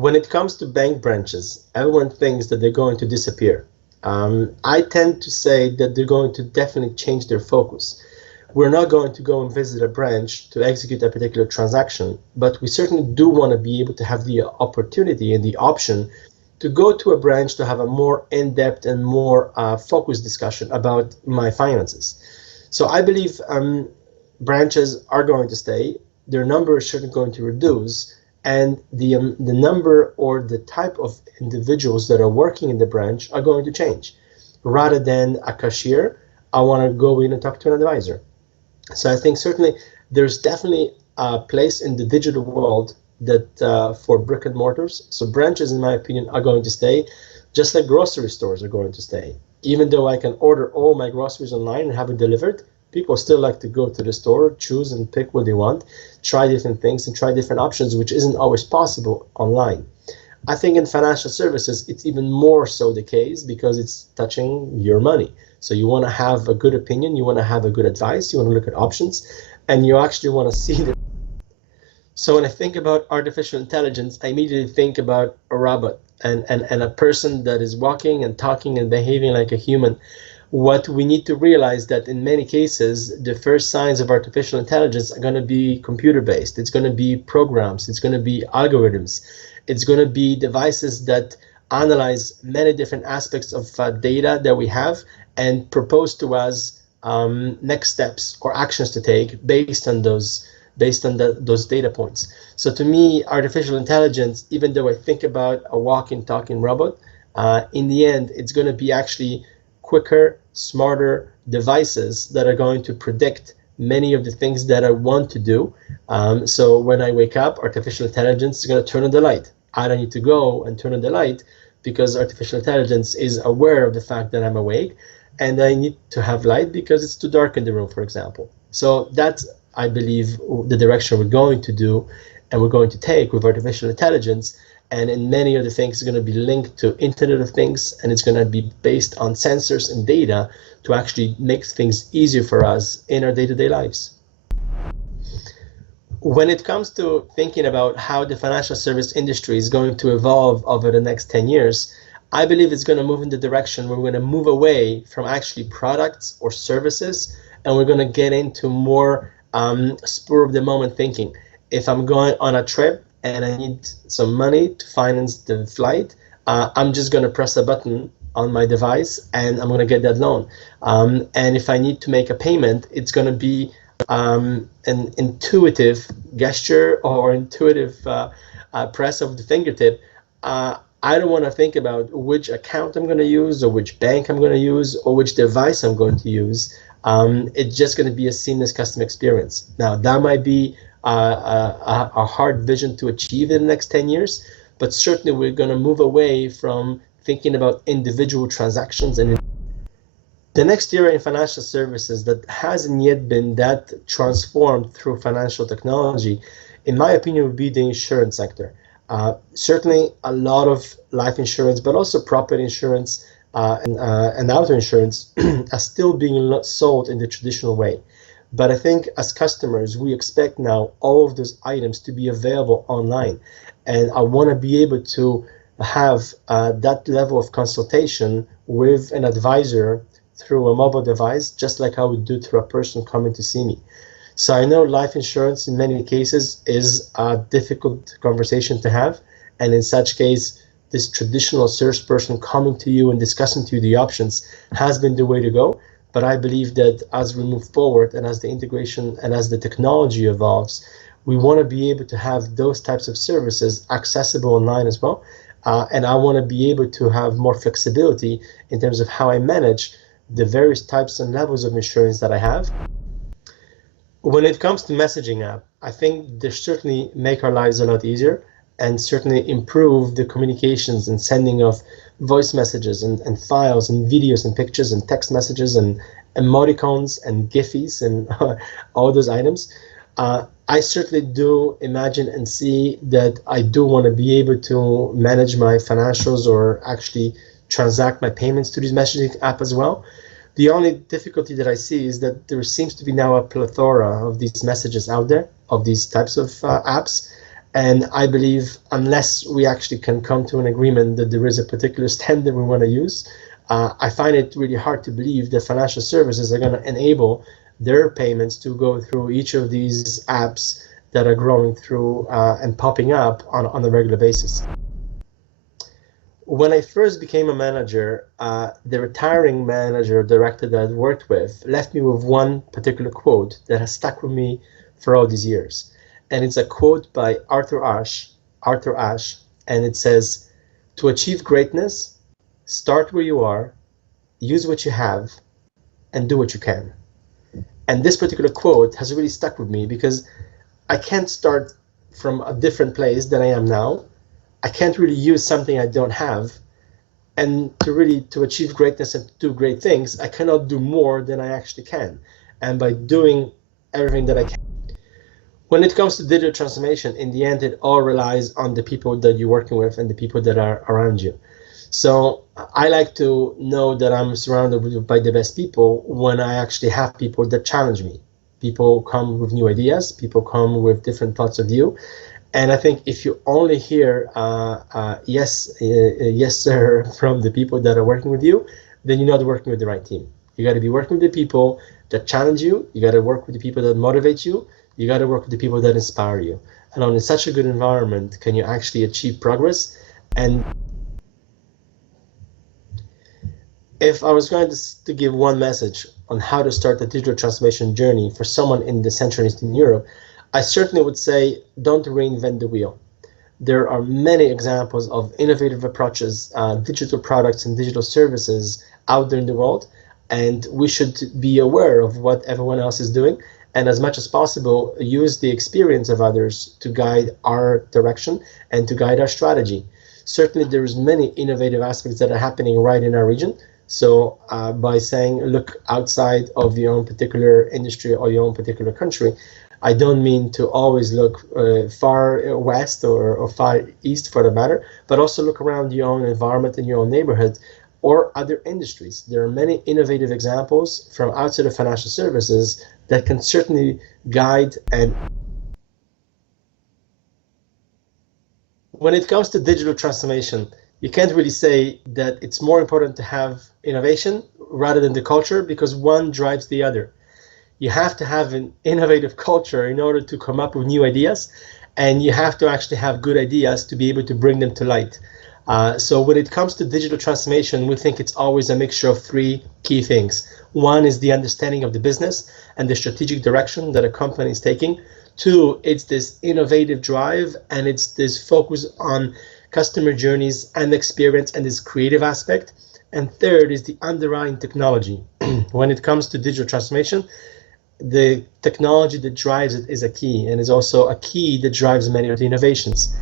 When it comes to bank branches, everyone thinks that they're going to disappear. I tend to say that they're going to definitely change their focus. We're not going to go and visit a branch to execute a particular transaction, but we certainly do want to be able to have the opportunity and the option to go to a branch to have a more in-depth and more focused discussion about my finances. So I believe branches are going to stay. Their number is certainly going to reduce, and the number or the type of individuals that are working in the branch are going to change. Rather than a cashier, I want to go in and talk to an advisor. So I think certainly there's definitely a place in the digital world that for brick and mortars. So branches, in my opinion, are going to stay, just like grocery stores are going to stay. Even though I can order all my groceries online and have it delivered, people still like to go to the store, choose and pick what they want, try different things and try different options, which isn't always possible online. I think in financial services, it's even more so the case because it's touching your money. So you want to have a good opinion, you want to have a good advice, you want to look at options, and you actually want to see the. So when I think about artificial intelligence, I immediately think about a robot and a person that is walking and talking and behaving like a human. What we need to realize that in many cases, the first signs of artificial intelligence are going to be computer-based. It's going to be programs. It's going to be algorithms. It's going to be devices that analyze many different aspects of data that we have and propose to us next steps or actions to take based on those data points. So to me, artificial intelligence, even though I think about a walking, talking robot, in the end, it's going to be actually quicker, smarter devices that are going to predict many of the things that I want to do. So when I wake up, artificial intelligence is going to turn on the light. I don't need to go and turn on the light because artificial intelligence is aware of the fact that I'm awake, and I need to have light because it's too dark in the room, for example. So that's, I believe, the direction we're going to do and we're going to take with artificial intelligence. And in many of the things, it's going to be linked to Internet of Things, and it's going to be based on sensors and data to actually make things easier for us in our day-to-day lives. When it comes to thinking about how the financial service industry is going to evolve over the next 10 years, I believe it's going to move in the direction where we're going to move away from actually products or services, and we're going to get into more spur of the moment thinking. If I'm going on a trip and I need some money to finance the flight, I'm just going to press a button on my device and I'm going to get that loan. And if I need to make a payment, it's going to be an intuitive gesture or intuitive press of the fingertip. I don't want to think about which account I'm going to use or which bank I'm going to use or which device I'm going to use. It's just going to be a seamless customer experience. Now, that might be a hard vision to achieve in the next 10 years, but certainly we're going to move away from thinking about individual transactions. And the next era in financial services that hasn't yet been that transformed through financial technology, in my opinion, would be the insurance sector. Certainly a lot of life insurance, but also property insurance and auto insurance are still being sold in the traditional way. But I think as customers, we expect now all of those items to be available online. And I want to be able to have that level of consultation with an advisor through a mobile device, just like I would do through a person coming to see me. So I know life insurance in many cases is a difficult conversation to have. And in such case, this traditional salesperson coming to you and discussing to you the options has been the way to go. But I believe that as we move forward and as the integration and as the technology evolves, we want to be able to have those types of services accessible online as well. And I want to be able to have more flexibility in terms of how I manage the various types and levels of insurance that I have. When it comes to messaging app, I think they certainly make our lives a lot easier and certainly improve the communications and sending of voice messages and files and videos and pictures and text messages and emoticons and gifs and all those items. I certainly do imagine and see that I do want to be able to manage my financials or actually transact my payments to this messaging app as well. The only difficulty that I see is that there seems to be now a plethora of these messages out there, of these types of apps, And I believe unless we actually can come to an agreement that there is a particular standard we want to use, I find it really hard to believe that financial services are going to enable their payments to go through each of these apps that are growing through and popping up on a regular basis. When I first became a manager, the retiring manager director that I'd worked with left me with one particular quote that has stuck with me for all these years. And it's a quote by Arthur Ashe, and it says, "To achieve greatness, start where you are, use what you have, and do what you can." And this particular quote has really stuck with me because I can't start from a different place than I am now. I can't really use something I don't have. And to achieve greatness and to do great things, I cannot do more than I actually can. And by doing everything that I can. When it comes to digital transformation, in the end, it all relies on the people that you're working with and the people that are around you. So I like to know that I'm surrounded by the best people when I actually have people that challenge me. People come with new ideas, people come with different thoughts of view. And I think if you only hear yes, sir, from the people that are working with you, then you're not working with the right team. You got to be working with the people that challenge you. You got to work with the people that motivate you. You got to work with the people that inspire you. And only in such a good environment can you actually achieve progress. And if I was going to give one message on how to start the digital transformation journey for someone in the Central and Eastern Europe, I certainly would say don't reinvent the wheel. There are many examples of innovative approaches, digital products and digital services out there in the world, and we should be aware of what everyone else is doing, and as much as possible, use the experience of others to guide our direction and to guide our strategy. Certainly, there's many innovative aspects that are happening right in our region. So by saying, look outside of your own particular industry or your own particular country, I don't mean to always look far west or far east for the matter, but also look around your own environment and your own neighborhood or other industries. There are many innovative examples from outside of financial services that can certainly guide. And when it comes to digital transformation, you can't really say that it's more important to have innovation rather than the culture, because one drives the other. You have to have an innovative culture in order to come up with new ideas, and you have to actually have good ideas to be able to bring them to light. So when it comes to digital transformation, we think it's always a mixture of three key things. One is the understanding of the business and the strategic direction that a company is taking. Two, it's this innovative drive, and it's this focus on customer journeys and experience and this creative aspect. And third is the underlying technology. When it comes to digital transformation, the technology that drives it is a key, and is also a key that drives many of the innovations.